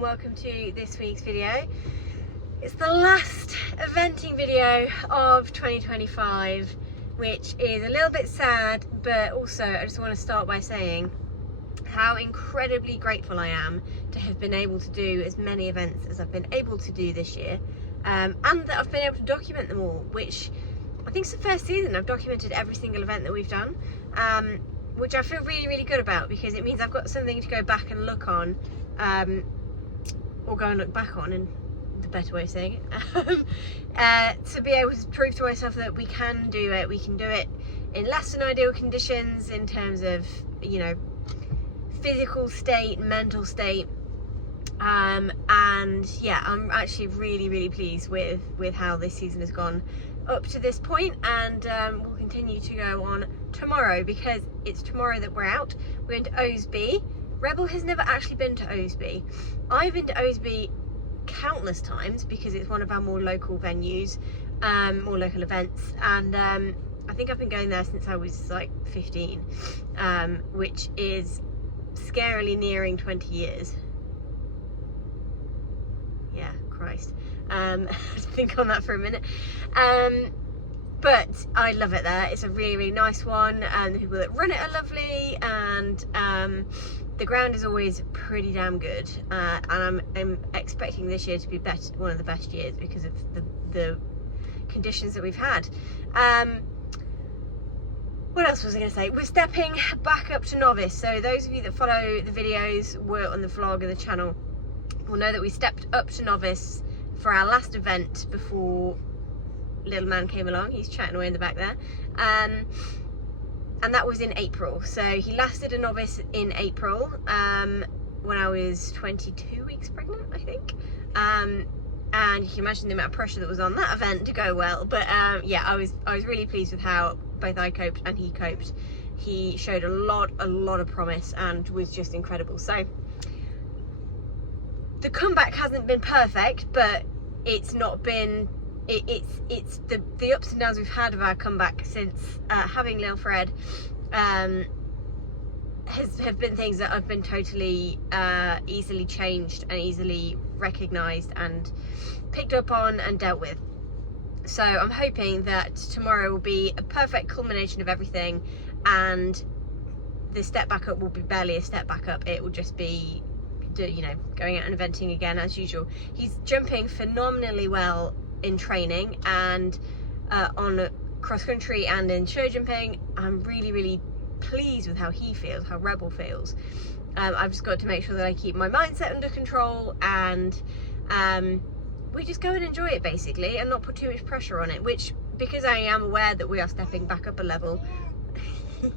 and welcome to this week's video. It's the last eventing video of 2025, which is a little bit sad, but also I just want to start by saying how incredibly grateful I am to have been able to do as many events as I've been able to do this year, and that I've been able to document them all, which I think is the first season I've documented every single event that we've done, which I feel really good about, because it means I've got something to go back and look on, or go and look back on, in the better way of saying it, to be able to prove to myself that we can do it. We can do it in less than ideal conditions in terms of, you know, physical state, mental state, and yeah, I'm actually really pleased with how this season has gone up to this point, and we'll continue to go on tomorrow, because it's tomorrow that we're out. We're into Osby. Rebel has never actually been to Osby. I've been to Osby countless times because it's one of our more local venues, more local events, and I think I've been going there since I was like 15, which is scarily nearing 20 years. Yeah, Christ. Think on that for a minute. But I love it there. It's a really nice one, and the people that run it are lovely, and the ground is always pretty damn good, and I'm expecting this year to be one of the best years because of the conditions that we've had. What else was I going to say? We're stepping back up to Novice. So those of you that follow the videos, were on the vlog and the channel, will know that we stepped up to Novice for our last event before little man came along. He's chatting away in the back there, and that was in April. So he lasted a Novice in April, when I was 22 weeks pregnant, I think, and you can imagine the amount of pressure that was on that event to go well. But yeah, I was really pleased with how both I coped and he coped. He showed a lot of promise and was just incredible. So the comeback hasn't been perfect, but it's not been, it's the ups and downs we've had of our comeback since having Lil Fred have been things that have been totally easily changed and easily recognised and picked up on and dealt with. So I'm hoping that tomorrow will be a perfect culmination of everything, and the step back up will be barely a step back up. It will just be, you know, going out and eventing again as usual. He's jumping phenomenally well in training and on cross country and in show jumping. I'm really pleased with how he feels, how Rebel feels. I've just got to make sure that I keep my mindset under control, and we just go and enjoy it basically, and not put too much pressure on it, which, because I am aware that we are stepping back up a level,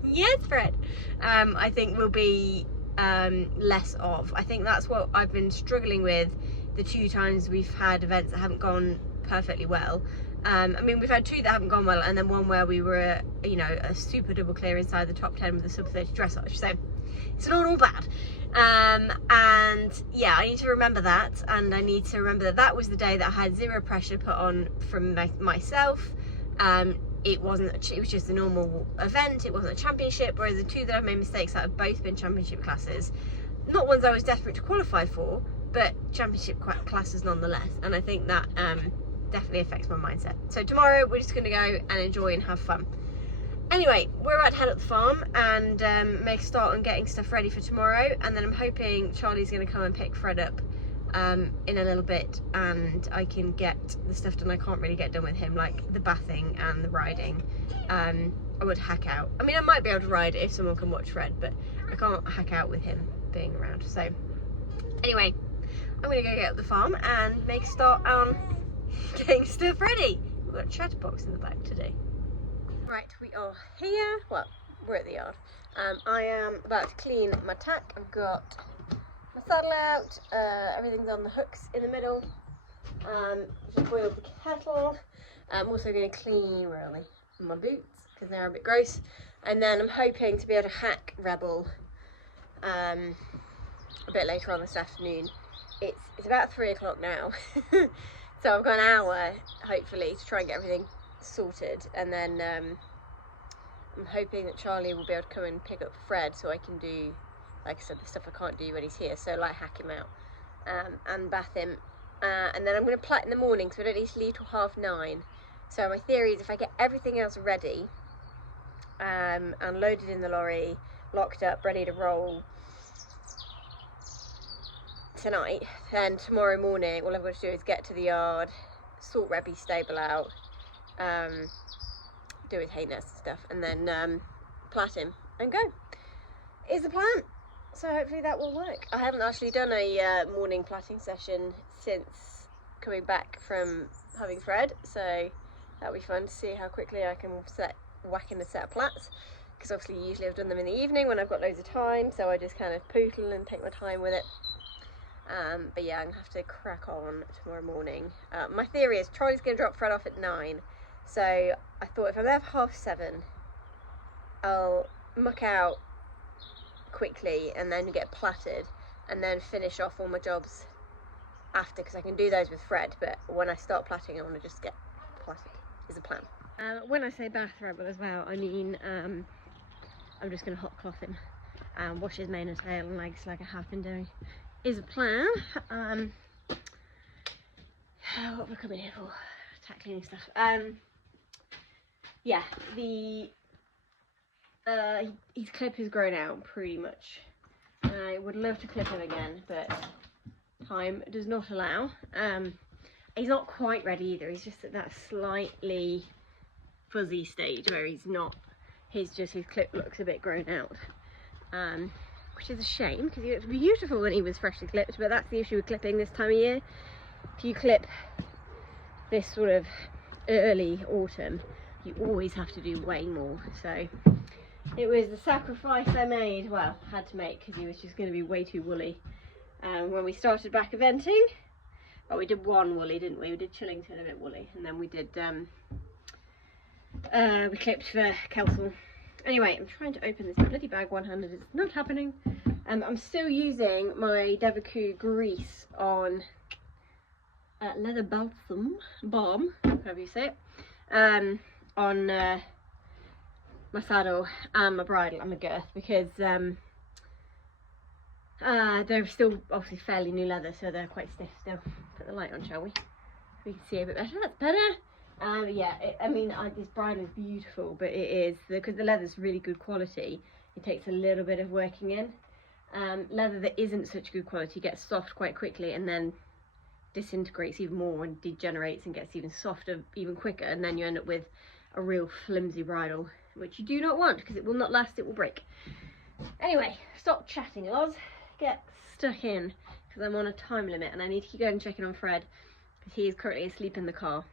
yes Fred, I think will be less of. I think that's what I've been struggling with the two times we've had events that haven't gone perfectly well. I mean, we've had two that haven't gone well, and then one where we were, you know, a super double clear inside the top 10 with a sub 30 dressage, so it's not all bad. And yeah, I need to remember that, and I need to remember that that was the day that I had zero pressure put on from myself. It was just a normal event, it wasn't a championship, whereas the two that I've made mistakes at have both been championship classes. Not ones I was desperate to qualify for, but championship classes nonetheless, and I think that definitely affects my mindset. So tomorrow we're just going to go and enjoy and have fun. Anyway, we're about to head up the farm and make a start on getting stuff ready for tomorrow, and then I'm hoping Charlie's going to come and pick Fred up in a little bit, and I can get the stuff done I can't really get done with him, like the bathing and the riding. I would hack out. I mean, I might be able to ride if someone can watch Fred, but I can't hack out with him being around. So anyway, I'm going to go get up the farm and make a start on getting stuff ready. We've got a chatterbox in the back today. Right, we are here. Well, we're at the yard. I am about to clean my tack. I've got my saddle out. Everything's on the hooks in the middle. Just boiled the kettle. I'm also going to clean really my boots because they're a bit gross. And then I'm hoping to be able to hack Rebel a bit later on this afternoon. It's about 3 o'clock now. So I've got an hour, hopefully, to try and get everything sorted, and then I'm hoping that Charlie will be able to come and pick up Fred so I can do, like I said, the stuff I can't do when he's here, so like hack him out. and bath him. And then I'm going to plait in the morning, so I don't need to leave till 9:30. So my theory is if I get everything else ready and loaded in the lorry, locked up, ready to roll tonight, then tomorrow morning all I've got to do is get to the yard, sort Rebby's stable out, do his hay nest and stuff, and then plait him and go. Is the plan. So hopefully that will work. I haven't actually done a morning plaiting session since coming back from having Fred, so that'll be fun to see how quickly I can whack in a set of plaits, because obviously usually I've done them in the evening when I've got loads of time, so I just kind of poodle and take my time with it. But yeah, I'm gonna have to crack on tomorrow morning. My theory is Charlie's gonna drop Fred off at 9, so I thought if I'm there for 7:30, I'll muck out quickly and then get plaited and then finish off all my jobs after, because I can do those with Fred, but when I start plaiting I want to just get plaited, is the plan. When I say bath rebel as well, I mean I'm just going to hot cloth him and wash his mane and tail and legs like I have been doing, is a plan. What we're coming here for, tackling stuff. Yeah, his clip has grown out pretty much. I would love to clip him again, but time does not allow. He's not quite ready either. He's just at that slightly fuzzy stage where he's not. His clip looks a bit grown out, which is a shame because he looked beautiful when he was freshly clipped. But that's the issue with clipping this time of year. If you clip this sort of early autumn, you always have to do way more. So it was the sacrifice I made, well, had to make, because he was just going to be way too woolly. When we started back eventing, well, we did one woolly, didn't we? We did Chillington a bit woolly, and then we did, we clipped for Kelsall. Anyway, I'm trying to open this bloody bag one-handed, it's not happening. I'm still using my Devaku grease on leather balm, however you say it, on my saddle and my bridle and my girth, because they're still obviously fairly new leather, so they're quite stiff still. Put the light on, shall we? So we can see a bit better. That's better. Yeah, I mean, this bridle is beautiful, but it is, because the leather's really good quality, it takes a little bit of working in. Leather that isn't such good quality gets soft quite quickly and then disintegrates even more and degenerates and gets even softer even quicker, and then you end up with a real flimsy bridle, which you do not want, because it will not last, it will break. Anyway, stop chatting, Oz. Get stuck in, because I'm on a time limit and I need to keep going and checking on Fred, because he is currently asleep in the car.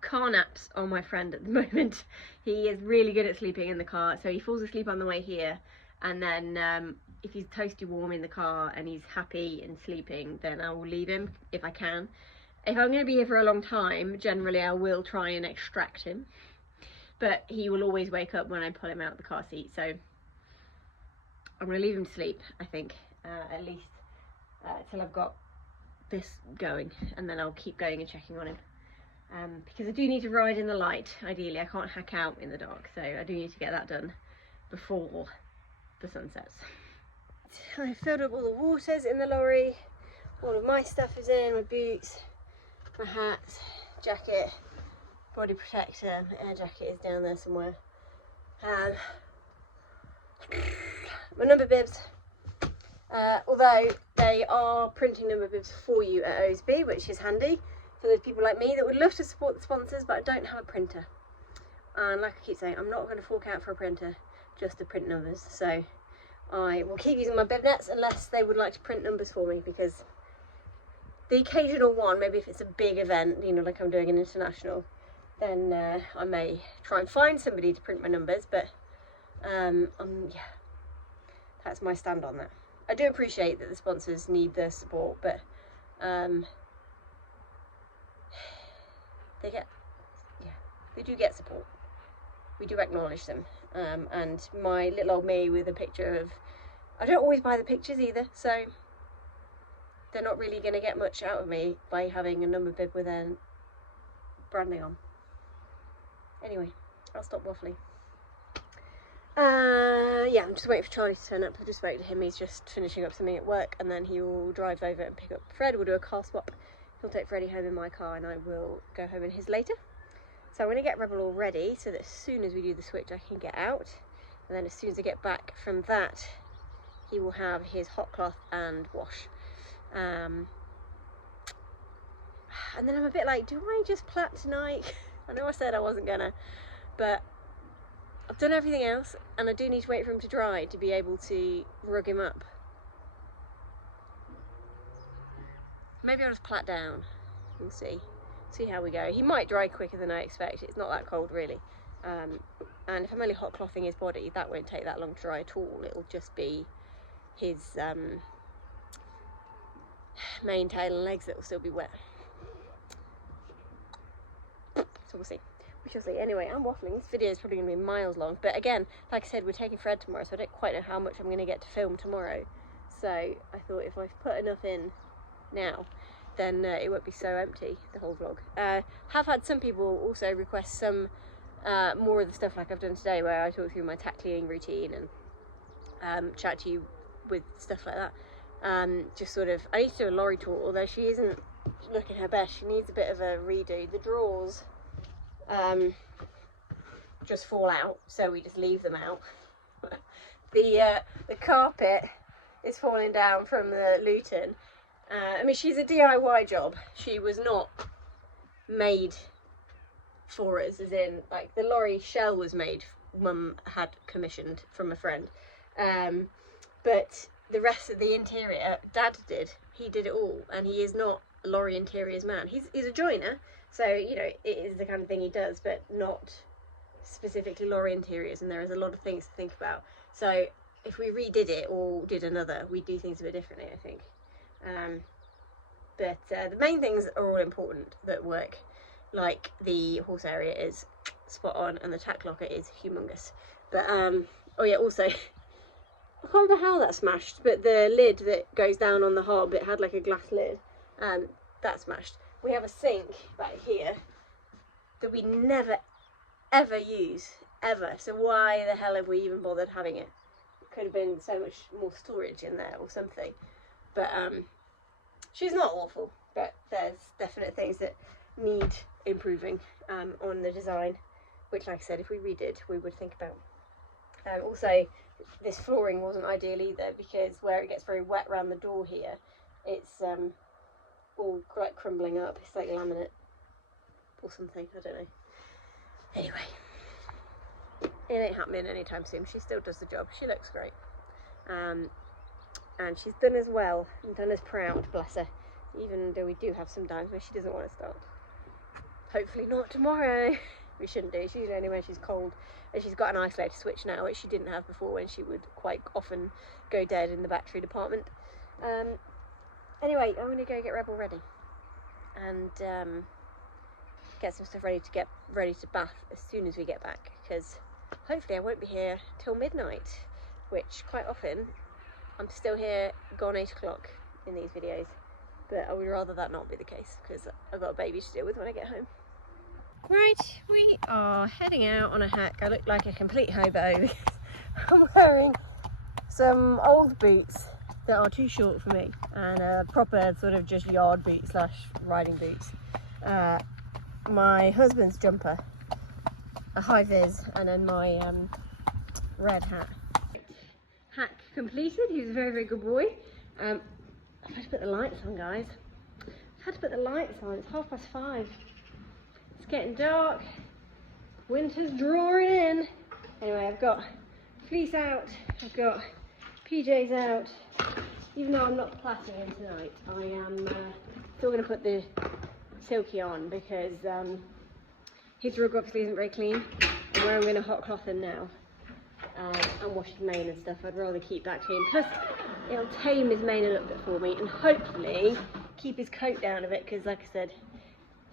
Car naps are my friend at the moment. He is really good at sleeping in the car, so he falls asleep on the way here, and then if he's toasty warm in the car and he's happy and sleeping, then I will leave him if I can. If I'm going to be here for a long time, generally I will try and extract him, but he will always wake up when I pull him out of the car seat, so I'm going to leave him to sleep, I think, at least till I've got this going, and then I'll keep going and checking on him, because I do need to ride in the light. Ideally I can't hack out in the dark, so I do need to get that done before the sun sets. I filled up all the waters in the lorry, all of my stuff is in, my boots, my hat, jacket, body protector, my air jacket is down there somewhere. My number bibs, although they are printing number bibs for you at Osby, which is handy for those people like me that would love to support the sponsors but don't have a printer. And like I keep saying, I'm not going to fork out for a printer just to print numbers, so I will keep using my bib nets unless they would like to print numbers for me, because the occasional one, maybe if it's a big event, you know, like I'm doing an international, then I may try and find somebody to print my numbers, but yeah, that's my stand on that. I do appreciate that the sponsors need the support, but they do get support. We do acknowledge them, and my little old me with a picture of, I don't always buy the pictures either, so they're not really going to get much out of me by having a number bib with their branding on. Anyway, I'll stop waffling. Yeah, I'm just waiting for Charlie to turn up. I've just spoken to him. He's just finishing up something at work, and then he will drive over and pick up Fred. We'll do a car swap. He'll take Freddie home in my car, and I will go home in his later. So I'm going to get Rebel all ready so that as soon as we do the switch I can get out, and then as soon as I get back from that he will have his hot cloth and wash. And then I'm a bit like, do I just plait tonight? I know I said I wasn't gonna, but I've done everything else and I do need to wait for him to dry to be able to rug him up. Maybe I'll just plait down. We'll see how we go. He might dry quicker than I expect. It's not that cold really, and if I'm only hot clothing his body, that won't take that long to dry at all. It'll just be his mane, tail and legs that will still be wet, so we'll see. We shall see. Anyway, I'm waffling. This video is probably going to be miles long, but again, like I said, we're taking Fred tomorrow, so I don't quite know how much I'm going to get to film tomorrow. So I thought if I put enough in now, then it won't be so empty, the whole vlog. Have had some people also request some more of the stuff like I've done today, where I talk through my tack cleaning routine and chat to you with stuff like that. Just sort of, I need to do a lorry tour, although she isn't looking her best. She needs a bit of a redo. The drawers just fall out, so we just leave them out. The carpet is falling down from the Luton. I mean, she's a DIY job. She was not made for us, as in, like, the lorry shell was made, Mum had commissioned from a friend. But the rest of the interior, Dad did. He did it all, and he is not a lorry interiors man. He's a joiner, so, you know, it is the kind of thing he does, but not specifically lorry interiors, and there is a lot of things to think about. So if we redid it or did another, we'd do things a bit differently, I think. But the main things are all important that work, like the horse area is spot on and the tack locker is humongous. But oh yeah, also I can't remember how that smashed, but the lid that goes down on the hob, it had like a glass lid, that smashed. We have a sink back here that we never ever use, ever, so why the hell have we even bothered having it? It could have been so much more storage in there or something. But she's not awful, but there's definite things that need improving on the design, which, like I said, if we redid, we would think about. Also, this flooring wasn't ideal either, because where it gets very wet around the door here, it's all like crumbling up. It's like laminate or something, I don't know. Anyway, it ain't happening anytime soon. She still does the job. She looks great. And she's done as well, and done as proud, bless her, even though we do have some times where she doesn't want to start. Hopefully not tomorrow. We shouldn't do. She's only when she's cold, and she's got an isolator switch now, which she didn't have before, when she would quite often go dead in the battery department. Anyway, I'm going to go get Rebel ready and get some stuff ready to bath as soon as we get back, because hopefully I won't be here till midnight, which quite often I'm still here gone 8 o'clock in these videos, but I would rather that not be the case, because I've got a baby to deal with when I get home. Right, we are heading out on a hack. I look like a complete hobo because I'm wearing some old boots that are too short for me, and a proper sort of just yard boot / riding boots. My husband's jumper, a high vis, and then my red hat. Hack completed. He was a very, very good boy. I've had to put the lights on, guys. I've had to put the lights on. It's 5:30. It's getting dark. Winter's drawing in. Anyway, I've got fleece out. I've got PJs out. Even though I'm not plaiting in tonight, I am still going to put the silky on, because his rug obviously isn't very clean, and where I'm going to hot cloth him now and wash his mane and stuff, I'd rather keep that clean. Plus it'll tame his mane a little bit for me, and hopefully keep his coat down a bit, because like I said,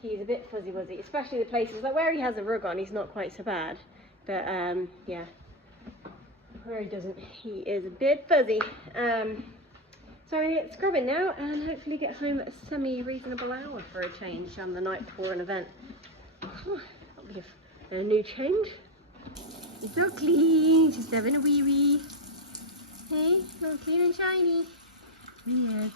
he's a bit fuzzy wuzzy, especially the places like where he has a rug on. He's not quite so bad, but yeah, where he doesn't, he is a bit fuzzy. So I'm going to get scrubbing now and hopefully get home at a semi-reasonable hour for a change on the night before an event. That'll be a new change. It's not clean, she's having a wee wee. Hey, all clean and shiny. Yes.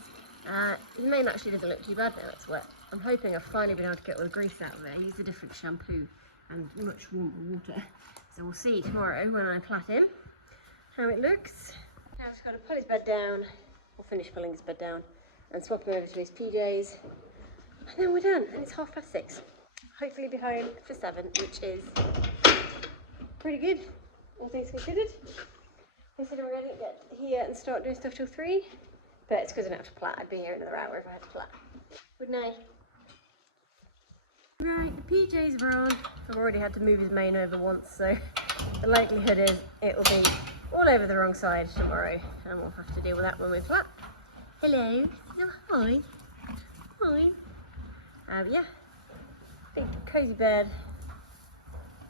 His mane actually doesn't look too bad now it's wet. I'm hoping I've finally been able to get all the grease out of it. I used a different shampoo and much warmer water. So we'll see tomorrow when I plait him how it looks. Now I've just got to pull his bed down, or finish pulling his bed down, and swap him over to his PJs. And then we're done, and it's 6:30. Hopefully be home for 7, which is pretty good, all things considered. Considering I didn't get here and start doing stuff till 3, but it's because I don't have to plait. I'd be here another hour if I had to plait. Wouldn't I? Right, the PJs are on. I've already had to move his mane over once, so the likelihood is it will be all over the wrong side tomorrow, and we'll have to deal with that when we plait. Hello. Oh, hi. Hi. Yeah. Big cosy bed.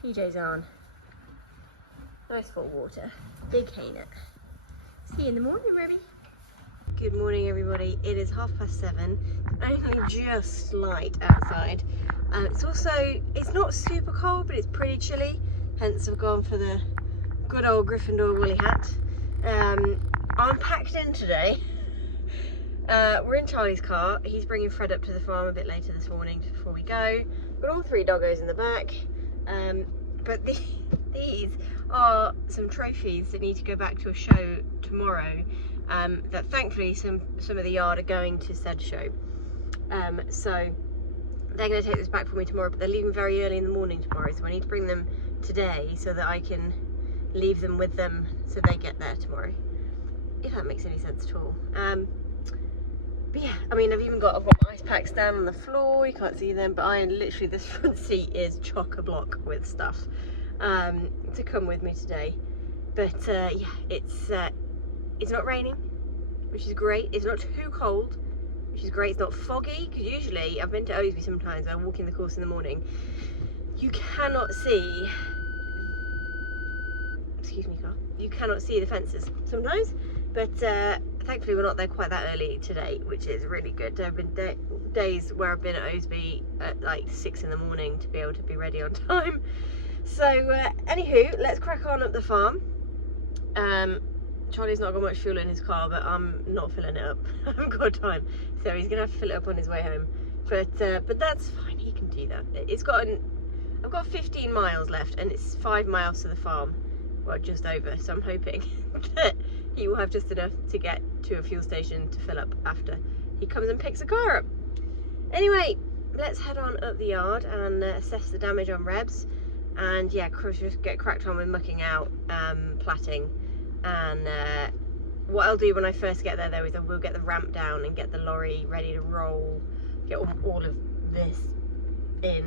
PJs on. Nice full water. Big hay net. See you in the morning, Ruby. Good morning, everybody. It is 7:30. Only just light outside. It's not super cold, but it's pretty chilly. Hence, I've gone for the good old Gryffindor woolly hat. I'm packed in today. We're in Charlie's car. He's bringing Fred up to the farm a bit later this morning before we go. Got all 3 doggos in the back. But these are some trophies that need to go back to a show tomorrow. That thankfully some of the yard are going to said show. So they're going to take this back for me tomorrow, but they're leaving very early in the morning tomorrow, so I need to bring them today so that I can leave them with them so they get there tomorrow, if that makes any sense at all. But yeah, I mean, I've got my ice packs down on the floor. You can't see them, but literally this front seat is chock-a-block with stuff to come with me today. But yeah, it's not raining, which is great. It's not too cold, which is great. It's not foggy, because usually, I've been to Osby sometimes, I'm walking the course in the morning, you cannot see, excuse me car, you cannot see the fences sometimes, but thankfully we're not there quite that early today, which is really good. There have been days where I've been at Osby at like 6 in the morning to be able to be ready on time. So anywho, let's crack on up the farm. Charlie's not got much fuel in his car, but I'm not filling it up. I haven't got time, so he's gonna have to fill it up on his way home. But that's fine. He can do that. I've got 15 miles left, and it's 5 miles to the farm. Well, just over. So I'm hoping that he will have just enough to get to a fuel station to fill up after he comes and picks the car up. Anyway, let's head on up the yard and assess the damage on Rebs, and yeah, just get cracked on with mucking out, plaiting. And what I'll do when I first get there though is I will get the ramp down and get the lorry ready to roll, get all of this in,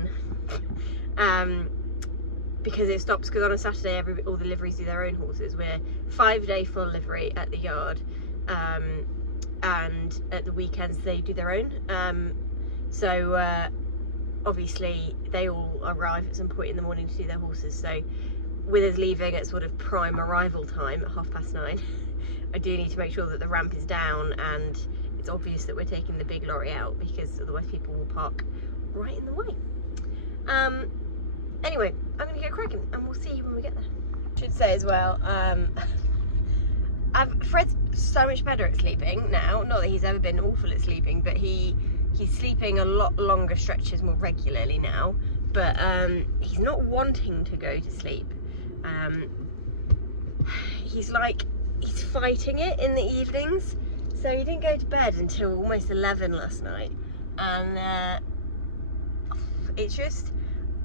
because it stops, because on a Saturday all the liveries do their own horses. We're 5-day full livery at the yard, and at the weekends they do their own. So obviously they all arrive at some point in the morning to do their horses, so with us leaving at sort of prime arrival time at 9:30, I do need to make sure that the ramp is down and it's obvious that we're taking the big lorry out, because otherwise people will park right in the way. Anyway, I'm going to get cracking and we'll see you when we get there. Should say as well, Fred's so much better at sleeping now. Not that he's ever been awful at sleeping, but he's sleeping a lot longer stretches more regularly now. But he's not wanting to go to sleep. He's fighting it in the evenings, so he didn't go to bed until almost 11 last night, and it's just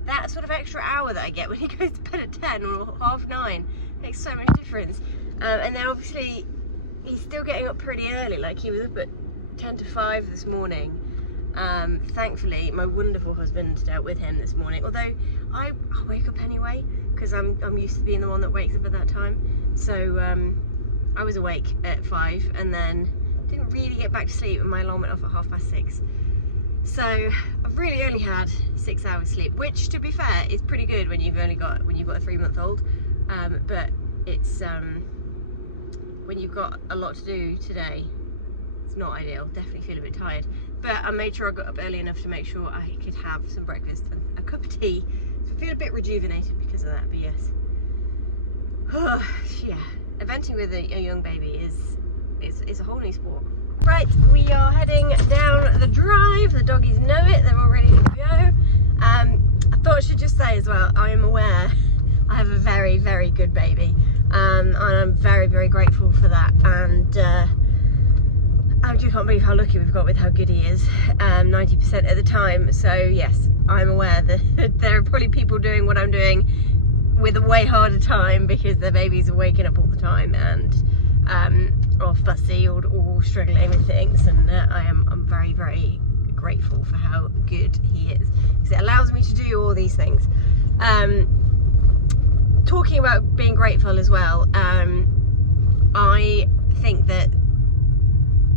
that sort of extra hour that I get when he goes to bed at 10 or 9:30 makes so much difference. And then obviously he's still getting up pretty early, like he was up at 10 to 5 this morning. Thankfully my wonderful husband dealt with him this morning, although I wake up anyway because I'm used to being the one that wakes up at that time. So I was awake at 5 and then didn't really get back to sleep, and my alarm went off at 6:30. So I've really only had 6 hours sleep, which to be fair is pretty good when you've got a 3-month-old. But it's when you've got a lot to do today, it's not ideal. Definitely feel a bit tired. But I made sure I got up early enough to make sure I could have some breakfast and a cup of tea. So I feel a bit rejuvenated because of that, but yes. Yeah, eventing with a young baby is a whole new sport. Right, we are heading down the drive. The doggies know it, they're all ready to go. I thought I should just say as well, I am aware I have a very, very good baby, and I'm very, very grateful for that, and I just can't believe how lucky we've got with how good he is 90% of the time. So yes, I'm aware that there are probably people doing what I'm doing with a way harder time because their babies are waking up all the time and or fussy or struggling with things, and I'm very, very grateful for how good he is because it allows me to do all these things. Talking about being grateful as well, I think that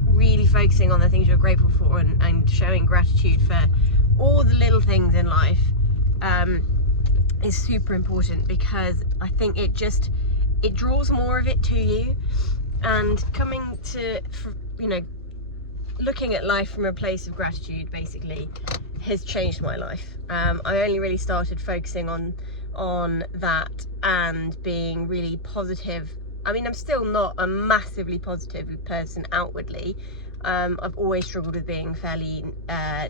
really focusing on the things you're grateful for and showing gratitude for all the little things in life is super important, because I think it draws more of it to you, and coming to, you know, looking at life from a place of gratitude basically has changed my life. I only really started focusing on that and being really positive. I mean, I'm still not a massively positive person outwardly. I've always struggled with being fairly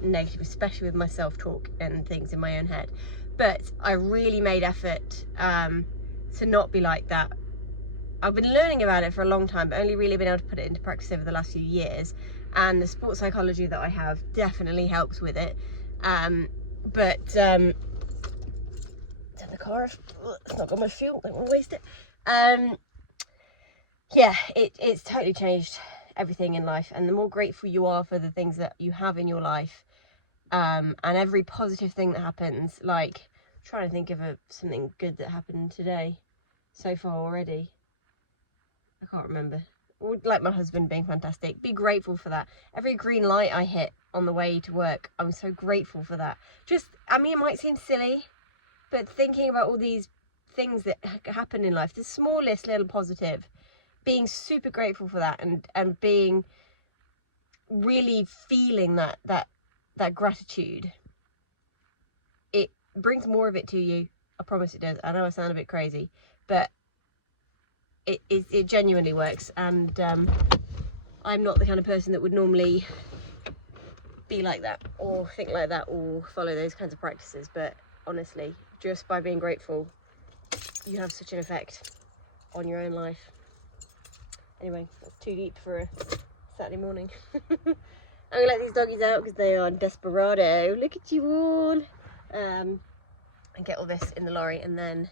negative, especially with my self-talk and things in my own head. But I really made effort to not be like that. I've been learning about it for a long time, but only really been able to put it into practice over the last few years. And the sports psychology that I have definitely helps with it. But it's in the car. It's not got much fuel. I don't want to waste it. Yeah, it's totally changed everything in life, and the more grateful you are for the things that you have in your life, and every positive thing that happens, like I'm trying to think of something good that happened today so far already. I can't remember. Like my husband being fantastic. Be grateful for that. Every green light I hit on the way to work, I'm so grateful for that. Just, I mean, it might seem silly, but thinking about all these things that happen in life, the smallest little positive, being super grateful for that, and being really feeling that gratitude, it brings more of it to you. I promise it does. I know I sound a bit crazy, but it genuinely works. And I'm not the kind of person that would normally be like that or think like that or follow those kinds of practices, but honestly, just by being grateful, you have such an effect on your own life. Anyway, that's too deep for a Saturday morning. I'm gonna let these doggies out because they are desperado. Look at you all. And get all this in the lorry, and then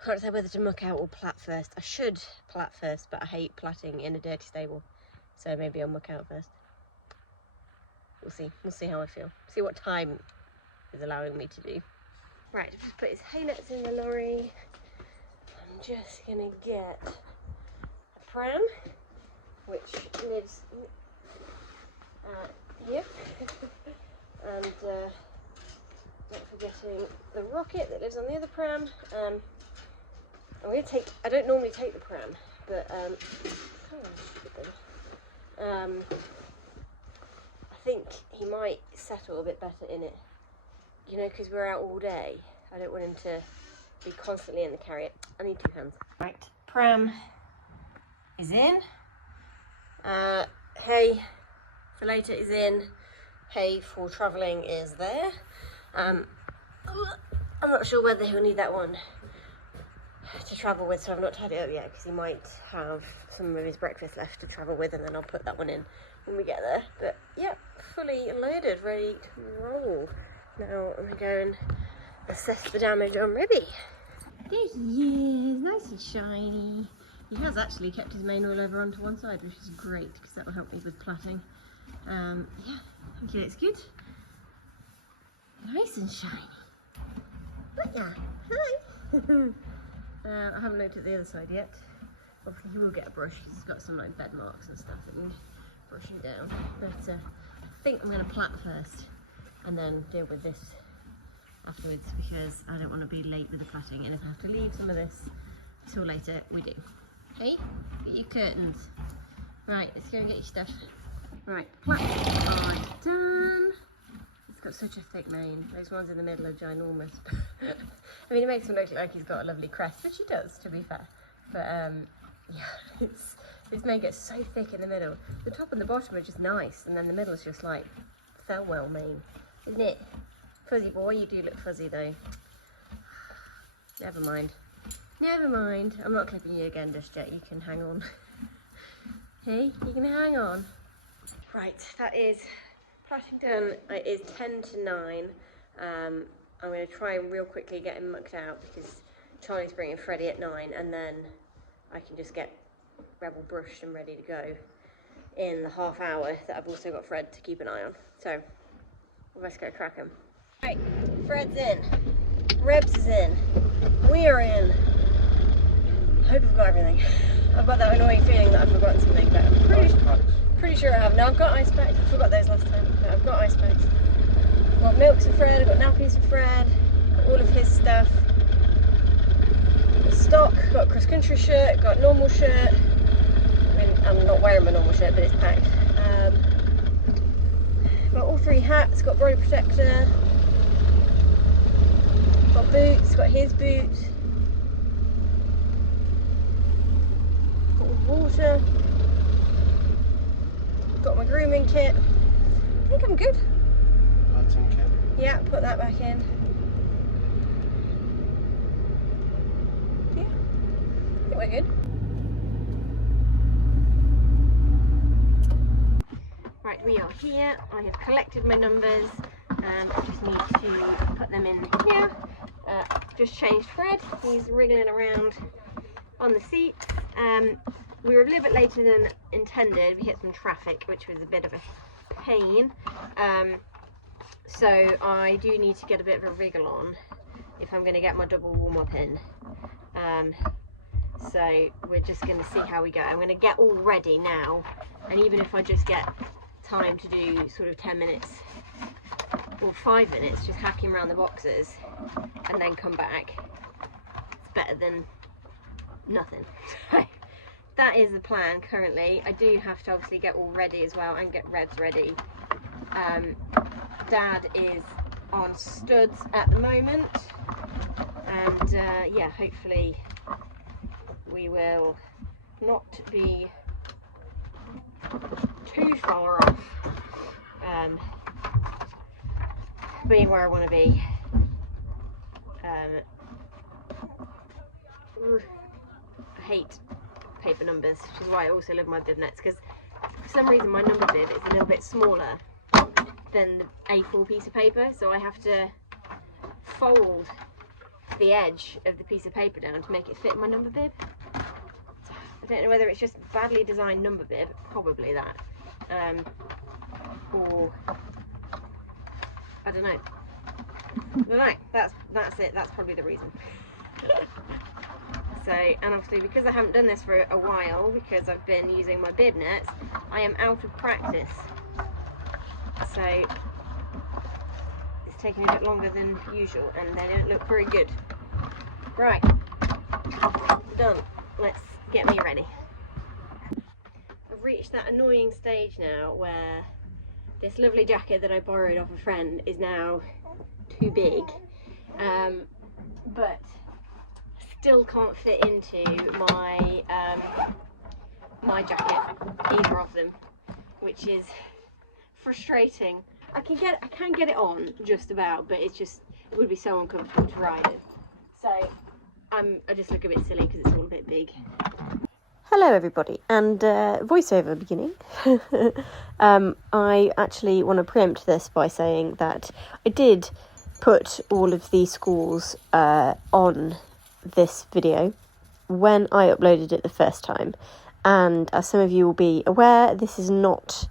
I can't decide whether to muck out or plait first. I should plait first, but I hate plaiting in a dirty stable, so maybe I'll muck out first. We'll see. We'll see how I feel. See what time is allowing me to do. Right, I've just put his hay nets in the lorry. I'm just gonna get a pram, which lives here, and not forgetting the rocket that lives on the other pram. I'm gonna take. I don't normally take the pram, but I think he might settle a bit better in it. You know, because we're out all day. I don't want him to be constantly in the carrier. I need two hands. Right, pram is in. Hay for later is in. Hay for travelling is there. I'm not sure whether he'll need that one to travel with, so I've not tied it up yet because he might have some of his breakfast left to travel with, and then I'll put that one in when we get there. But yeah, fully loaded, ready to roll. Now I'm going to go and assess the damage on Ribby. There he is, nice and shiny. He has actually kept his mane all over onto one side, which is great because that will help me with plaiting. Yeah, I think it looks good. Nice and shiny. But yeah, hi. I haven't looked at the other side yet. Obviously he will get a brush because he's got some like bed marks and stuff that need brushing down. But I think I'm going to plait first and then deal with this afterwards, because I don't want to be late with the plaiting, and if I have to leave some of this till later, we do. Okay, get your curtains. Right, let's go and get your stuff. Right, plait are done. It's got such a thick mane. Those ones in the middle are ginormous. I mean, it makes him look like he's got a lovely crest, which he does, to be fair. But yeah, his mane gets so thick in the middle. The top and the bottom are just nice, and then the middle is just like Thelwell mane, isn't it? Fuzzy boy, you do look fuzzy though. Never mind. Never mind. I'm not clipping you again just yet. You can hang on. Hey, you can hang on. Right, that is plaiting done. It is 10 to 9. I'm going to try and real quickly get him mucked out because Charlie's bringing Freddie at 9, and then I can just get Rebel brushed and ready to go in the half hour that I've also got Fred to keep an eye on. So let's go crack him. Right, Fred's in. Rebs is in. We are in. I hope I've got everything. I've got that annoying feeling that I've forgotten something, but I'm pretty sure I have. Now I've got ice packs. I forgot those last time, but I've got ice packs. I've got milks for Fred, I've got nappies for Fred, got all of his stuff. Got stock, got a cross country shirt, got a normal shirt. I mean, I'm not wearing my normal shirt, but it's packed. Got all 3 hats, got body protector. Got boots, got his boots. Water, got my grooming kit. I think I'm good. Lighting kit. Yeah, put that back in. Yeah, I think we're good. Right, we are here. I have collected my numbers and I just need to put them in here. Just changed Fred. He's wriggling around on the seat. We were a little bit later than intended. We hit some traffic, which was a bit of a pain. So I do need to get a bit of a wriggle on if I'm going to get my double warm-up in. So we're just going to see how we go. I'm going to get all ready now, and even if I just get time to do sort of 10 minutes or 5 minutes just hacking around the boxes and then come back, it's better than nothing. That is the plan currently. I do have to obviously get all ready as well and get Rebs ready. Dad is on studs at the moment, and yeah, hopefully we will not be too far off being where I want to be. I hate paper numbers, which is why I also love my bib nets, because for some reason my number bib is a little bit smaller than the A4 piece of paper, so I have to fold the edge of the piece of paper down to make it fit my number bib. I don't know whether it's just badly designed number bib, probably that, or I don't know. That's it. That's probably the reason. So, and obviously because I haven't done this for a while, because I've been using my bib nets, I am out of practice. So it's taking a bit longer than usual, and they don't look very good. Right, done. Let's get me ready. I've reached that annoying stage now where this lovely jacket that I borrowed off a friend is now too big, but still can't fit into my my jacket, either of them, which is frustrating. I can get it on just about, but it would be so uncomfortable to ride it. So I just look a bit silly because it's all a bit big. Hello everybody, and voiceover beginning. I actually want to preempt this by saying that I did put all of the schools on this video when I uploaded it the first time, and as some of you will be aware, this is not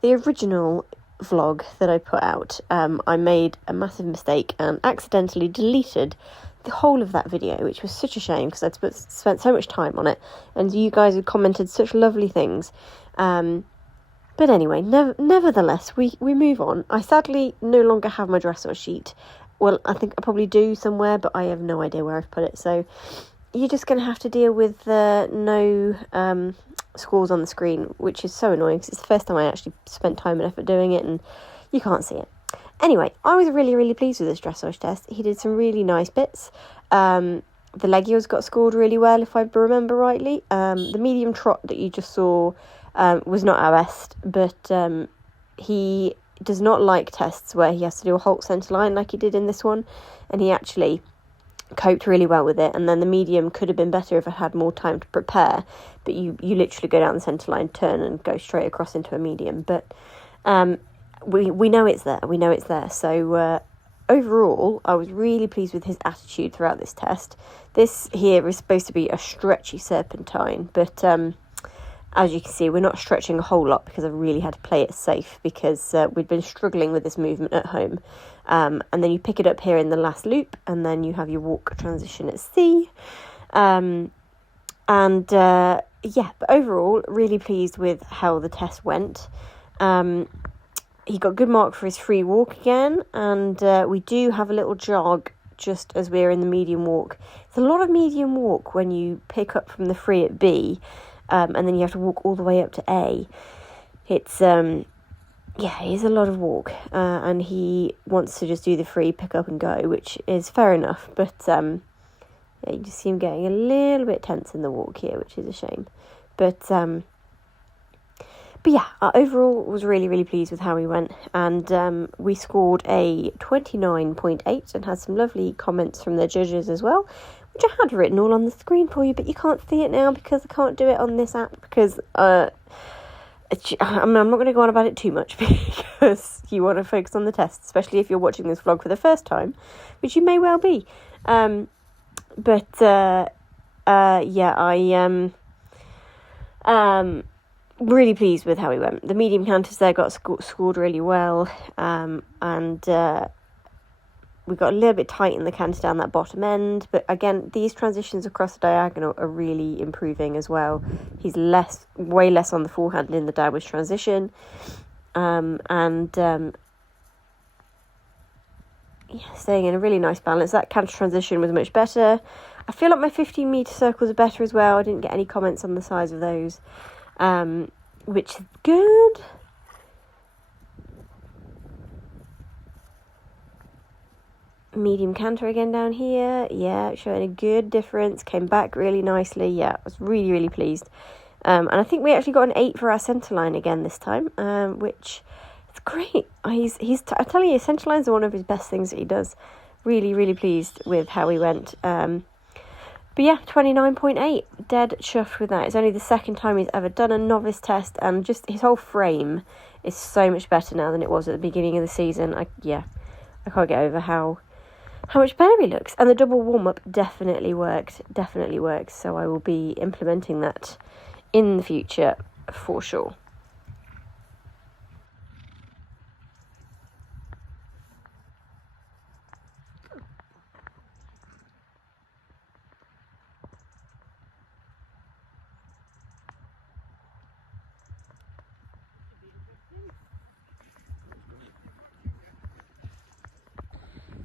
the original vlog that I put out. I made a massive mistake and accidentally deleted the whole of that video, which was such a shame because I'd spent so much time on it and you guys had commented such lovely things. But anyway, nevertheless, we move on. I sadly no longer have my dressage sheet. Well, I think I probably do somewhere, but I have no idea where I've put it. So you're just going to have to deal with no scores on the screen, which is so annoying because it's the first time I actually spent time and effort doing it and you can't see it. Anyway, I was really pleased with this dressage test. He did some really nice bits. The Legios got scored really well, if I remember rightly. The medium trot that you just saw was not our best, but he does not like tests where he has to do a halt centre line like he did in this one, and he actually coped really well with it. And then the medium could have been better if I had more time to prepare, but you literally go down the centre line, turn and go straight across into a medium. But we know it's there. So overall, I was really pleased with his attitude throughout this test. This here is supposed to be a stretchy serpentine, but as you can see, we're not stretching a whole lot because I really had to play it safe, because we'd been struggling with this movement at home. And then you pick it up here in the last loop, and then you have your walk transition at C. Yeah, but overall, really pleased with how the test went. He got good mark for his free walk again, and we do have a little jog just as we're in the medium walk. It's a lot of medium walk when you pick up from the free at B, and then you have to walk all the way up to A. It's yeah, it is a lot of walk, and he wants to just do the free, pick up and go, which is fair enough, but yeah, you just see him getting a little bit tense in the walk here, which is a shame. But yeah, overall was really pleased with how he went, and we scored a 29.8 and had some lovely comments from the judges as well, which I had written all on the screen for you, but you can't see it now because I can't do it on this app, because I'm not going to go on about it too much because you want to focus on the test, especially if you're watching this vlog for the first time, which you may well be. Yeah, I really pleased with how he went. The medium canters there got scored really well, and we got a little bit tight in the canter down that bottom end, but again, these transitions across the diagonal are really improving as well. He's way less on the forehand in the downwards transition, yeah, staying in a really nice balance. That canter transition was much better. I feel like my 15-metre circles are better as well. I didn't get any comments on the size of those, which is good. Medium canter again down here, yeah, showing a good difference, came back really nicely. Yeah, I was really pleased, and I think we actually got an 8 for our centre line again this time, which is great. I tell you, centre lines are one of his best things that he does. Really pleased with how he went. But yeah, 29.8, dead chuffed with that. It's only the second time he's ever done a novice test, and just his whole frame is so much better now than it was at the beginning of the season. I can't get over how much better he looks. And the double warm-up definitely works, so I will be implementing that in the future for sure.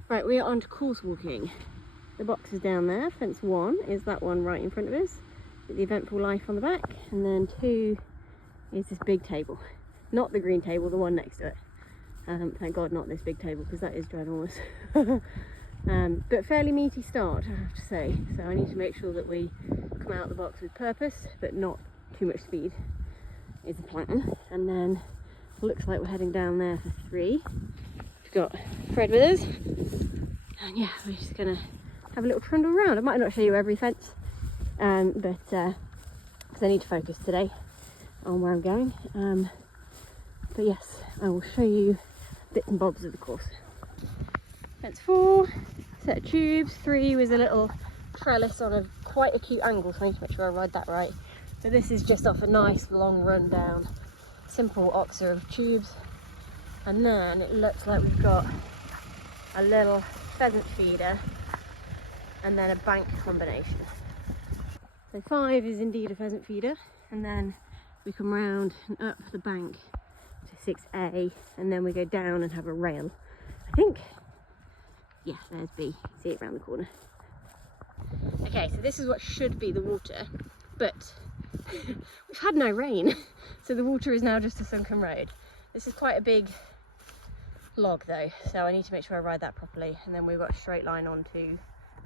Right, we are on to course walking. The box is down there. Fence 1 is that one right in front of us, with the eventful life on the back, and then 2 is this big table. Not the green table, the one next to it. Thank God not this big table, because that is ginormous. But fairly meaty start, I have to say. So I need to make sure that we come out of the box with purpose, but not too much speed is the plan. And then it looks like we're heading down there for 3. We've got Fred with us, and yeah, we're just gonna have a little trundle around. I might not show you every fence, but because I need to focus today on where I'm going. But yes, I will show you bits and bobs of the course. Fence 4, set of tubes. 3 was a little trellis on quite a cute angle, so I need to make sure I ride that right. So this is just off a nice long run down, simple oxer of tubes. And then it looks like we've got a little pheasant feeder and then a bank combination. So 5 is indeed a pheasant feeder, and then we come round and up the bank to 6A, and then we go down and have a rail, I think. Yeah, there's B. See it round the corner. Okay, so this is what should be the water, but we've had no rain, so the water is now just a sunken road. This is quite a big log though, so I need to make sure I ride that properly, and then we've got a straight line onto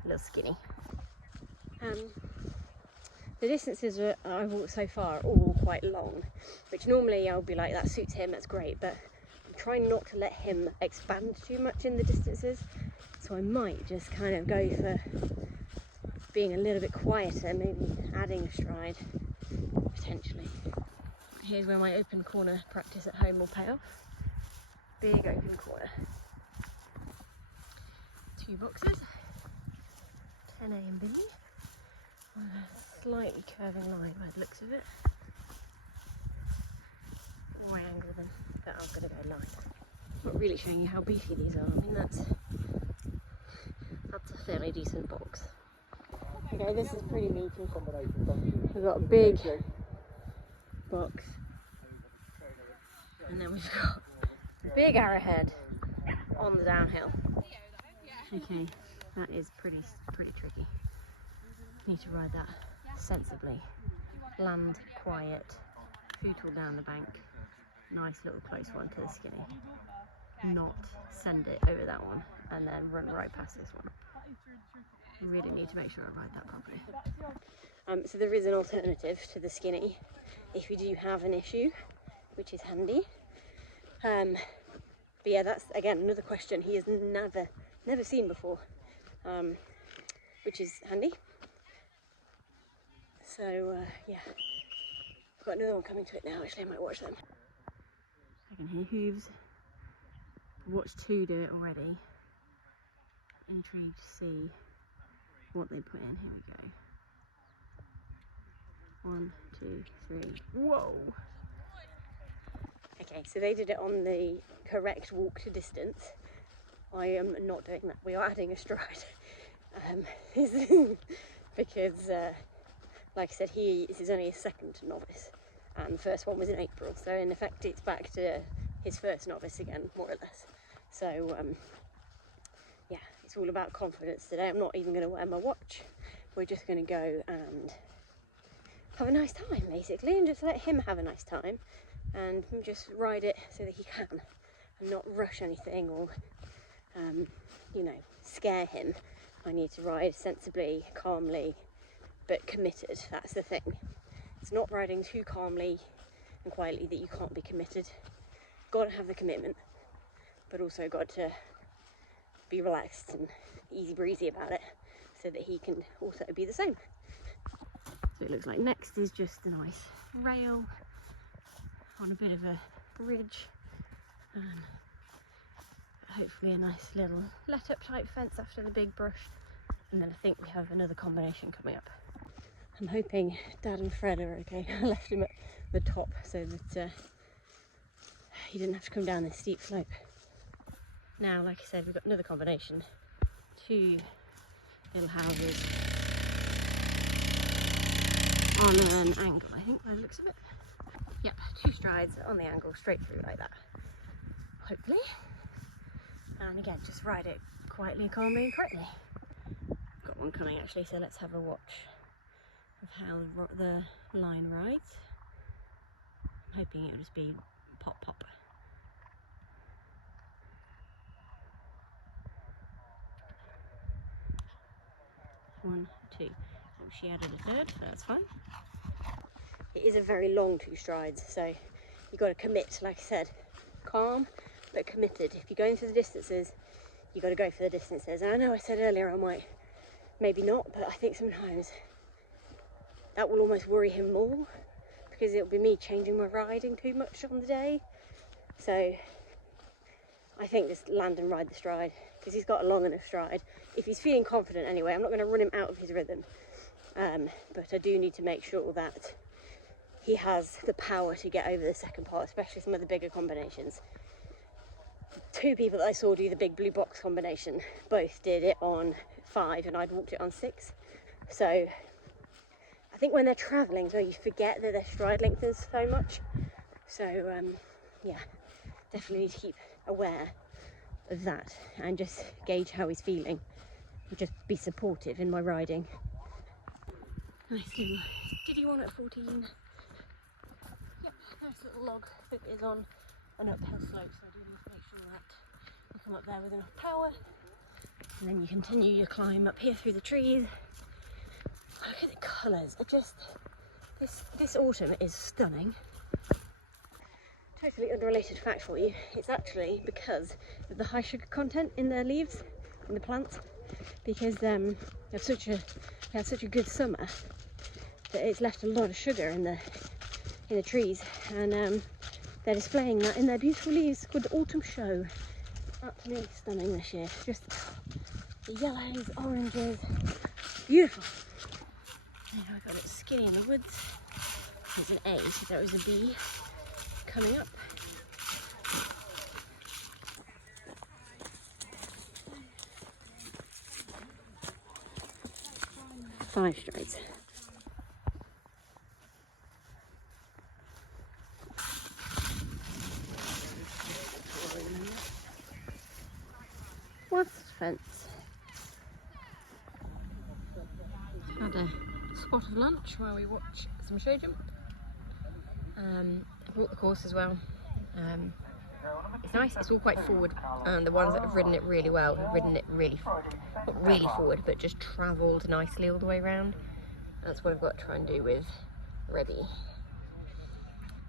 Little Skinny. The distances I've walked so far are all quite long, which normally I'll be like, that suits him, that's great, but I'm trying not to let him expand too much in the distances, so I might just kind of go for being a little bit quieter, maybe adding a stride, potentially. Here's where my open corner practice at home will pay off. Big open corner. 2 boxes, 10A and B, on a slightly curving line by the looks of it. Or I angle them, but I'm going to go line. Not really showing you how beefy these are. I mean, that's a fairly decent box. Okay, this is pretty meaty. We've got a big box, and then we've got a big arrowhead on the downhill. Okay, that is pretty tricky. Need to ride that sensibly. Land quiet, foot all down the bank. Nice little close one to the Skinny. Not send it over that one and then run right past this one. Really need to make sure I ride that properly. So there is an alternative to the Skinny if you do have an issue, which is handy. But yeah, that's again another question he has never seen before, which is handy. So yeah, I've got another one coming to it now. Actually, I might watch them. I can hear hooves. Watched 2 do it already. Intrigued to see what they put in. Here we go. 1, 2, 3. Whoa! Okay, so they did it on the correct walk to distance. I am not doing that. We are adding a stride. Because, like I said, this is only his second novice, and the first one was in April. So in effect, it's back to his first novice again, more or less. So yeah, it's all about confidence today. I'm not even going to wear my watch. We're just going to go and have a nice time, basically, and just let him have a nice time, and just ride it so that he can, and not rush anything or, you know, scare him. I need to ride sensibly, calmly, but committed. That's the thing. It's not riding too calmly and quietly that you can't be committed. Got to have the commitment, but also got to be relaxed and easy breezy about it, so that he can also be the same. So it looks like next is just a nice rail on a bit of a bridge, and hopefully a nice little let-up type fence after the big brush, and then I think we have another combination coming up. I'm hoping Dad and Fred are okay. I left him at the top so that he didn't have to come down this steep slope. Now, like I said, we've got another combination. 2 little houses on an angle, I think, by the looks of it. Yep, 2 strides on the angle, straight through like that, hopefully. And again, just ride it quietly, calmly and correctly. Got one coming actually, so let's have a watch of how the line rides. I'm hoping it'll just be pop pop. 1, 2. Oh, she added a third, so that's fine. It is a very long 2 strides, so you've got to commit, like I said. Calm, but committed. If you're going for the distances, you've got to go for the distances. And I know I said earlier I might, maybe not, but I think sometimes that will almost worry him more, because it'll be me changing my riding too much on the day. So I think just land and ride the stride, because he's got a long enough stride. If he's feeling confident anyway, I'm not going to run him out of his rhythm. But I do need to make sure that he has the power to get over the second part, especially some of the bigger combinations. 2 people that I saw do the big blue box combination both did it on 5 and I'd walked it on 6. So I think when they're travelling, so you forget that their stride length is so much. So yeah, definitely need to keep aware of that and just gauge how he's feeling. Just be supportive in my riding. Nice little diddy one at 14. Yep, nice little log that is on an uphill slope, so I do need to make sure that You come up there with enough power, and then you continue your climb up here through the trees. Look at the colours, this autumn is stunning. Totally unrelated fact for you, it's actually because of the high sugar content in their leaves, in the plants, because they had such a good summer that it's left a lot of sugar in the trees, and they're displaying that in their beautiful leaves called the autumn show. Absolutely stunning this year, just the yellows, oranges, beautiful. Now I got it skinny in the woods. There's an A, so there was a B coming up. Five strides. What's the fence? Had a spot of lunch while we watch some show jump. I brought the course as well. It's nice, it's all quite forward, and the ones that have ridden it really well have ridden it not really forward, but just travelled nicely all the way around. That's what I've got to try and do with Rebby,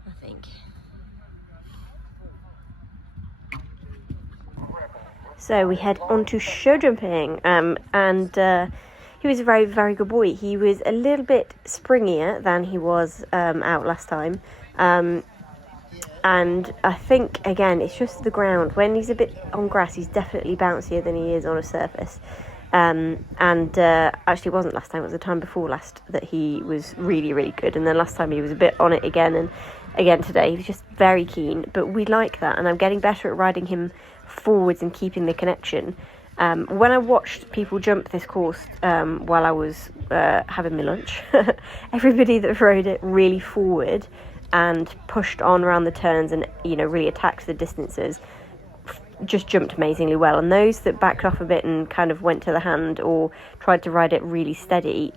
I think. So we head on to show jumping, and he was a very, very good boy. He was a little bit springier than he was out last time. And I think, again, it's just the ground. When he's a bit on grass, he's definitely bouncier than he is on a surface. Actually, it wasn't last time, it was the time before last that he was really, really good. And then last time he was a bit on it again. And again today, he was just very keen. But we like that. And I'm getting better at riding him forwards and keeping the connection. When I watched people jump this course while I was having my lunch, everybody that rode it really forward and pushed on around the turns and, you know, really attacked the distances, just jumped amazingly well. And those that backed off a bit and kind of went to the hand or tried to ride it really steady,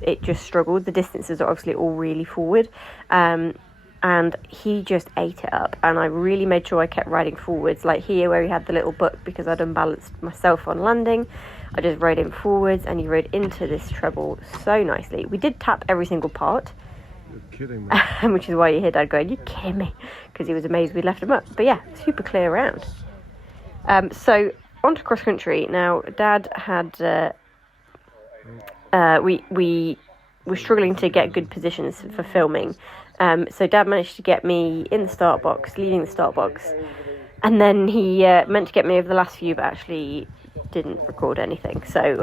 it just struggled. The distances are obviously all really forward. And he just ate it up, and I really made sure I kept riding forwards, like here where he had the little buck because I'd unbalanced myself on landing. I just rode him forwards, and he rode into this treble so nicely. We did tap every single part. You're kidding me. Which is why you hear Dad going, "You're kidding me," because he was amazed we'd left him up. But yeah, super clear round. So on to cross country. Now Dad had we were struggling to get good positions for filming. So Dad managed to get me in the start box, leading the start box, and then he meant to get me over the last few, but actually didn't record anything. So,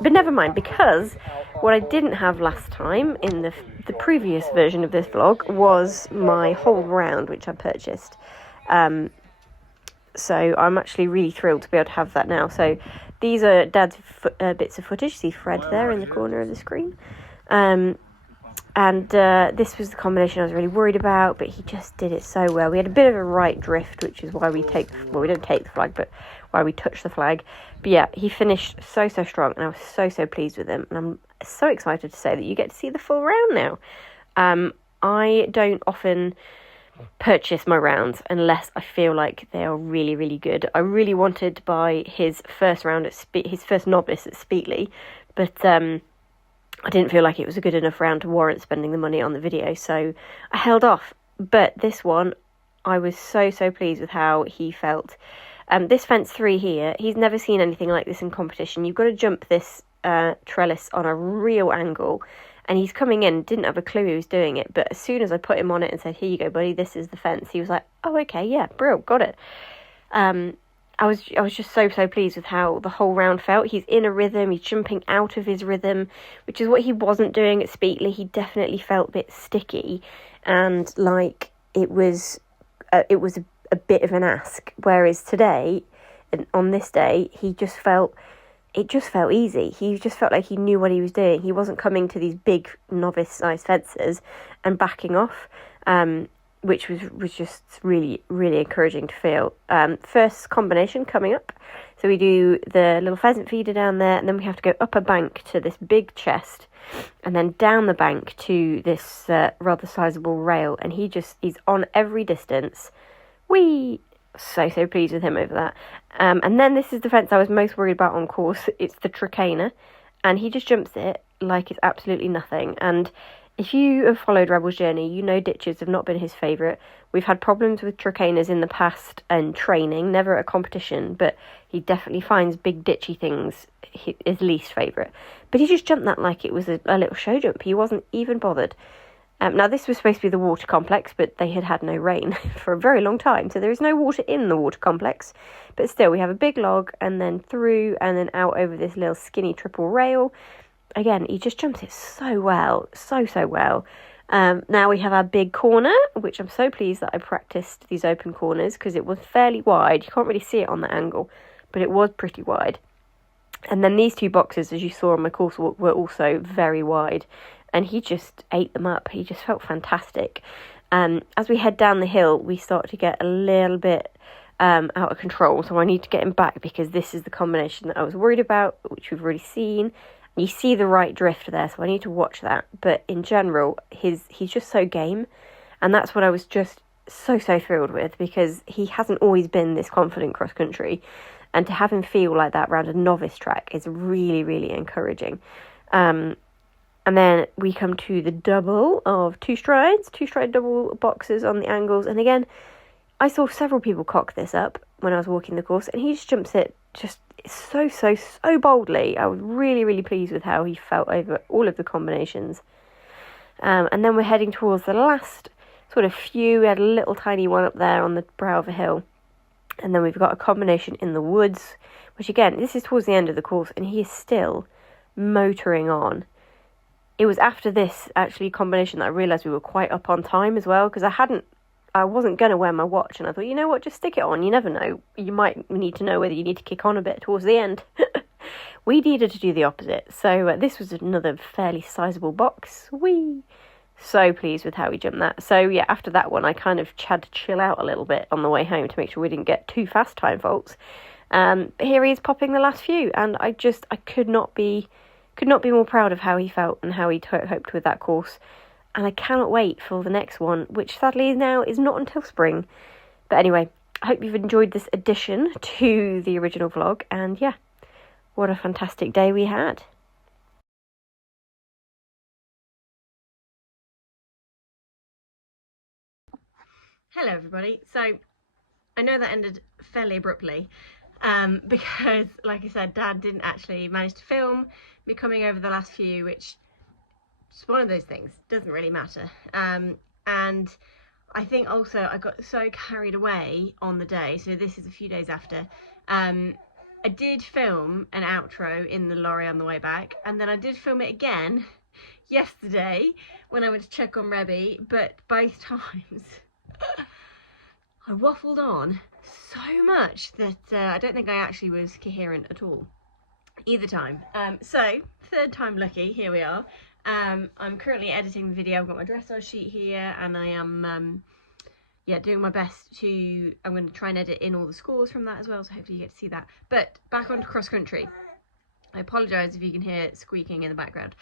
but never mind, because what I didn't have last time in the previous version of this vlog was my whole round, which I purchased. So I'm actually really thrilled to be able to have that now. So these are Dad's bits of footage. See Fred there in the corner of the screen. And this was the combination I was really worried about, but he just did it so well. We had a bit of a right drift, which is why we we don't take the flag, but why we touch the flag. But yeah, he finished so strong, and I was so pleased with him. And I'm so excited to say that you get to see the full round now. I don't often purchase my rounds unless I feel like they are really, really good. I really wanted to buy his first round at his first Novice at Speatley, but I didn't feel like it was a good enough round to warrant spending the money on the video, so I held off. But this one, I was so pleased with how he felt. This fence 3 here, he's never seen anything like this in competition. You've got to jump this trellis on a real angle, and he's coming in, didn't have a clue he was doing it, but as soon as I put him on it and said, "Here you go, buddy, this is the fence," he was like, "Oh, okay, yeah, bro, got it." I was just so pleased with how the whole round felt. He's in a rhythm, he's jumping out of his rhythm, which is what he wasn't doing at Speatley. He definitely felt a bit sticky, and like it was a bit of an ask. Whereas today, and on this day, it just felt easy. He just felt like he knew what he was doing. He wasn't coming to these big novice-sized fences and backing off. Which was just really encouraging to feel. First combination coming up. So we do the little pheasant feeder down there, and then we have to go up a bank to this big chest, and then down the bank to this rather sizable rail. And he's on every distance. So pleased with him over that. And then this is the fence I was most worried about on course. It's the Trichina, and he just jumps it like it's absolutely nothing. And if you have followed Rebel's journey, you know ditches have not been his favourite. We've had problems with Trichinas in the past and training, never at a competition, but he definitely finds big ditchy things his least favourite. But he just jumped that like it was a little show jump. He wasn't even bothered. Now, this was supposed to be the water complex, but they had no rain for a very long time, so there is no water in the water complex. But still, we have a big log, and then through, and then out over this little skinny triple rail. Again, he just jumps it so well, so well. Now we have our big corner, which I'm so pleased that I practiced these open corners, because it was fairly wide. You can't really see it on the angle, but it was pretty wide. And then these two boxes, as you saw on my course walk, were also very wide. And he just ate them up. He just felt fantastic. As we head down the hill, we start to get a little bit out of control. So I need to get him back, because this is the combination that I was worried about, which we've already seen. You see the right drift there, so I need to watch that. But in general, he's just so game. And that's what I was just so thrilled with, because he hasn't always been this confident cross-country. And to have him feel like that around a novice track is really, really encouraging. And then we come to the double of two stride double boxes on the angles. And again, I saw several people cock this up when I was walking the course, and he just jumps it just so boldly. I was really, really pleased with how he felt over all of the combinations. And then we're heading towards the last sort of few. We had a little tiny one up there on the brow of a hill. And then we've got a combination in the woods, which again, this is towards the end of the course, and he is still motoring on. It was after this actually combination that I realised we were quite up on time as well, because I wasn't going to wear my watch, and I thought, you know what, just stick it on. You never know. You might need to know whether you need to kick on a bit towards the end. We needed to do the opposite. So this was another fairly sizable box. So pleased with how we jumped that. So yeah, after that one, I kind of had to chill out a little bit on the way home to make sure we didn't get too fast time faults. But here he is popping the last few, and I could not be more proud of how he felt and how he coped with that course. And I cannot wait for the next one, which sadly now is not until spring. But anyway, I hope you've enjoyed this addition to the original vlog. And yeah, what a fantastic day we had. Hello everybody. So I know that ended fairly abruptly because, like I said, Dad didn't actually manage to film me coming over the last few, which is one of those things, doesn't really matter. And I think also I got so carried away on the day, so this is a few days after. I did film an outro in the lorry on the way back, and then I did film it again yesterday when I went to check on Rebby, but both times I waffled on so much that I don't think I actually was coherent at all either time. So third time lucky, here we are. I'm currently editing the video. I've got my dressage sheet here, and I am doing my best to, I'm going to try and edit in all the scores from that as well, so hopefully you get to see that. But back onto cross country. I apologise if you can hear squeaking in the background.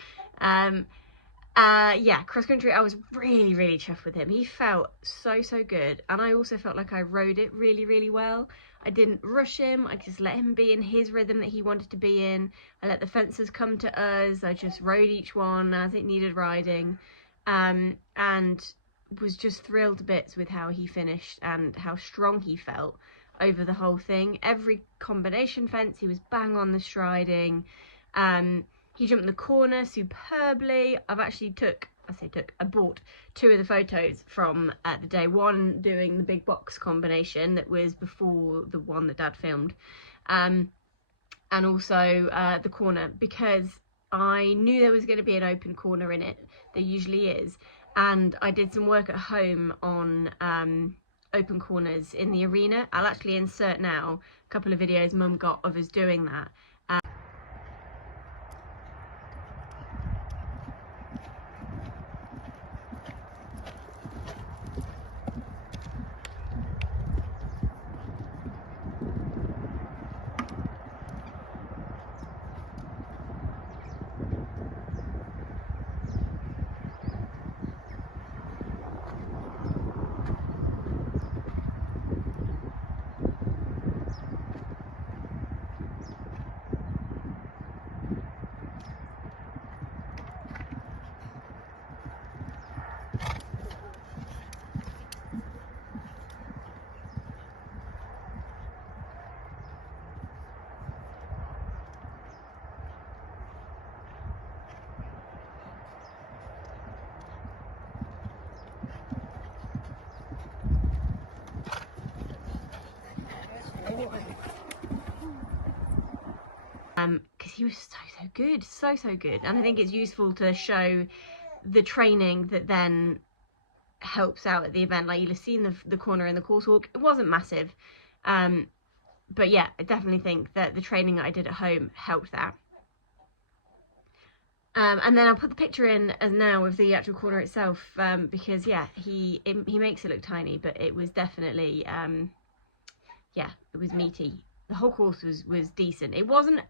Cross country, I was really, really chuffed with him. He felt so good, and I also felt like I rode it really, really well. I didn't rush him. I just let him be in his rhythm that he wanted to be in. I let the fences come to us. I just rode each one as it needed riding, and was just thrilled to bits with how he finished and how strong he felt over the whole thing. Every combination fence, he was bang on the striding. He jumped the corner superbly. I bought two of the photos from the day one doing the big box combination that was before the one that Dad filmed, and also the corner, because I knew there was going to be an open corner in it. There usually is, and I did some work at home on open corners in the arena. I'll actually insert now a couple of videos Mum got of us doing that. because he was so good, so good. And I think it's useful to show the training that then helps out at the event. Like, you'll have seen the corner in the course walk. It wasn't massive, but yeah, I definitely think that the training that I did at home helped that. And then I'll put the picture in as now of the actual corner itself, because yeah, he makes it look tiny, but it was definitely yeah, it was meaty. The whole course was decent. It wasn't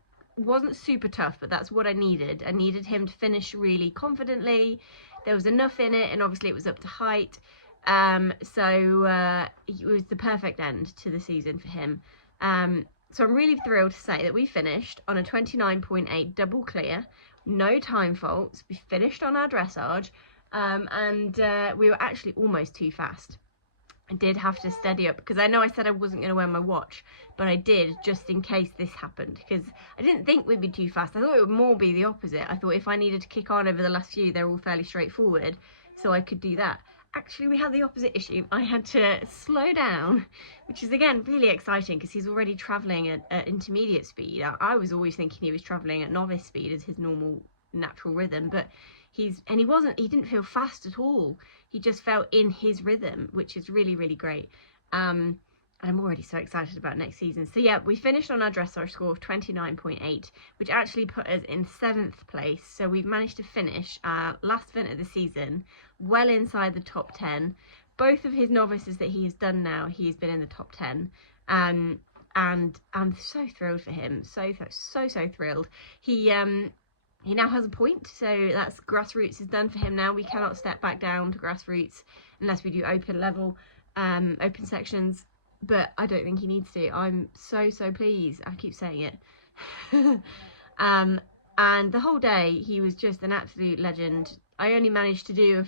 super tough, but that's what I needed. I needed him to finish really confidently. There was enough in it, and obviously it was up to height. So it was the perfect end to the season for him. So I'm really thrilled to say that we finished on a 29.8 double clear, no time faults. We finished on our dressage, and we were actually almost too fast. I did have to steady up, because I know I said I wasn't going to wear my watch, but I did, just in case this happened, because I didn't think we'd be too fast. I thought it would more be the opposite. I thought if I needed to kick on over the last few, they're all fairly straightforward, so I could do that. Actually, we had the opposite issue. I had to slow down, which is, again, really exciting, because he's already travelling at intermediate speed. I was always thinking he was travelling at novice speed as his normal natural rhythm, but he didn't feel fast at all. He just felt in his rhythm, which is really, really great. And I'm already so excited about next season. So yeah, we finished on our dressage score of 29.8, which actually put us in 7th place. So we've managed to finish our last event of the season well inside the top 10. Both of his novices that he has done now, he's been in the top 10. And I'm so thrilled for him. So thrilled. He now has a point, so that's grassroots is done for him now. We cannot step back down to grassroots unless we do open level, open sections, but I don't think he needs to. I'm so pleased. I keep saying it. And the whole day, he was just an absolute legend. I only managed to do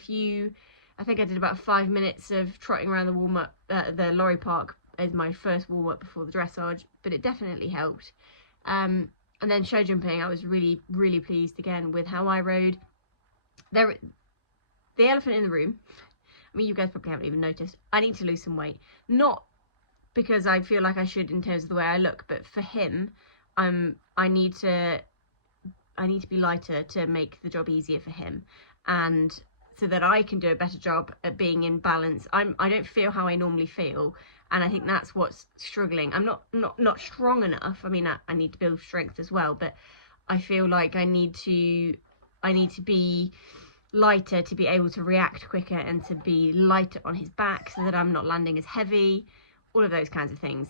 I think I did about 5 minutes of trotting around the warm-up, the lorry park as my first warm-up before the dressage, but it definitely helped. And then show jumping, I was really pleased again with how I rode. The elephant in the room, I mean, you guys probably haven't even noticed, I need to lose some weight. Not because I feel like I should in terms of the way I look, but for him, I need to be lighter to make the job easier for him, and so that I can do a better job at being in balance. I don't feel how I normally feel, and I think that's what's struggling. I'm not strong enough. I mean, I need to build strength as well, but I feel like I need to be lighter to be able to react quicker, and to be lighter on his back so that I'm not landing as heavy, all of those kinds of things.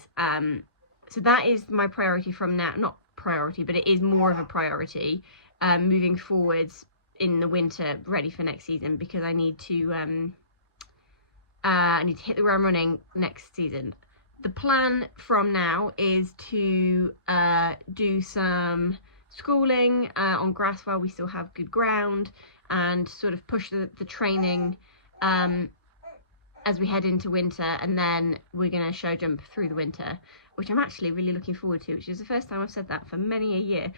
So that is my priority from now. Not priority, but it is more of a priority moving forwards in the winter, ready for next season, because I need to hit the ground running next season. The plan from now is to do some schooling on grass while we still have good ground, and sort of push the training as we head into winter, and then we're going to show jump through the winter, which I'm actually really looking forward to, which is the first time I've said that for many a year.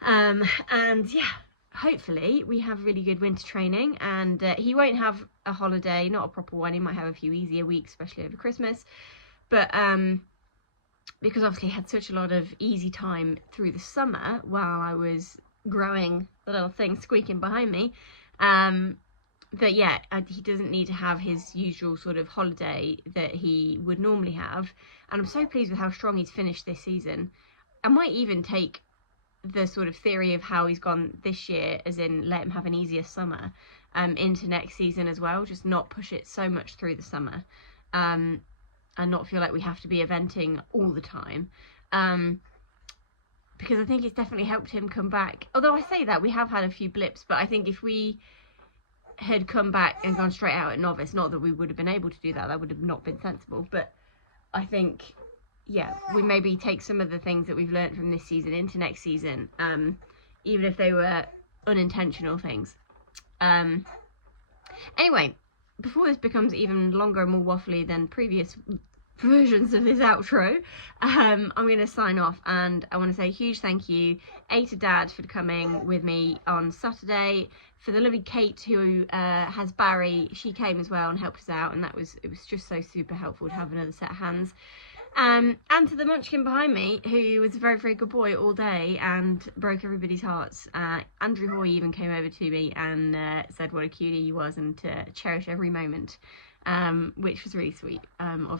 And yeah, hopefully we have really good winter training, and he won't have a holiday, not a proper one. He might have a few easier weeks, especially over Christmas, but because obviously he had such a lot of easy time through the summer while I was growing the little thing squeaking behind me, that yeah, he doesn't need to have his usual sort of holiday that he would normally have. And I'm so pleased with how strong he's finished this season. I might even take the sort of theory of how he's gone this year, as in let him have an easier summer, into next season as well. Just not push it so much through the summer, and not feel like we have to be eventing all the time, because I think it's definitely helped him come back. Although I say that, we have had a few blips, but I think if we had come back and gone straight out at novice, not that we would have been able to do that, that would have not been sensible, but I think, yeah, we maybe take some of the things that we've learned from this season into next season, even if they were unintentional things. Anyway, before this becomes even longer and more waffly than previous versions of this outro, I'm going to sign off, and I want to say a huge thank you to Dad for coming with me on Saturday, for the lovely Kate who has Barry. She came as well and helped us out, and it was just so super helpful to have another set of hands. And to the munchkin behind me, who was a very, very good boy all day and broke everybody's hearts. Andrew Hoy even came over to me and said what a cutie he was and to cherish every moment, which was really sweet.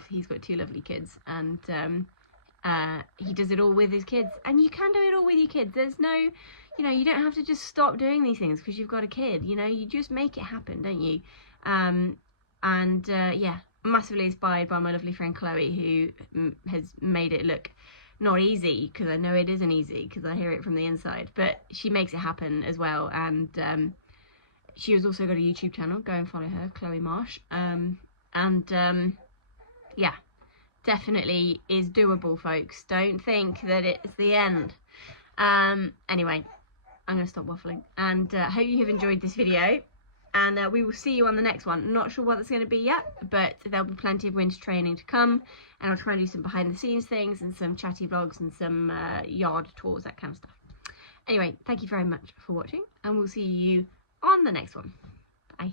He's got 2 lovely kids, and he does it all with his kids, and you can do it all with your kids. There's no, you know, you don't have to just stop doing these things because you've got a kid, you know, you just make it happen, don't you? Yeah, massively inspired by my lovely friend Chloe, who has made it look not easy, because I know it isn't easy because I hear it from the inside, but she makes it happen as well. And she has also got a YouTube channel. Go and follow her, Chloe Marsh. Yeah, definitely is doable, folks. Don't think that it's the end. Anyway, I'm going to stop waffling, and hope you have enjoyed this video, and we will see you on the next one. Not sure what that's going to be yet, but there'll be plenty of winter training to come, and I'll try and do some behind the scenes things and some chatty vlogs and some yard tours, that kind of stuff. Anyway, thank you very much for watching, and we'll see you on the next one. Bye.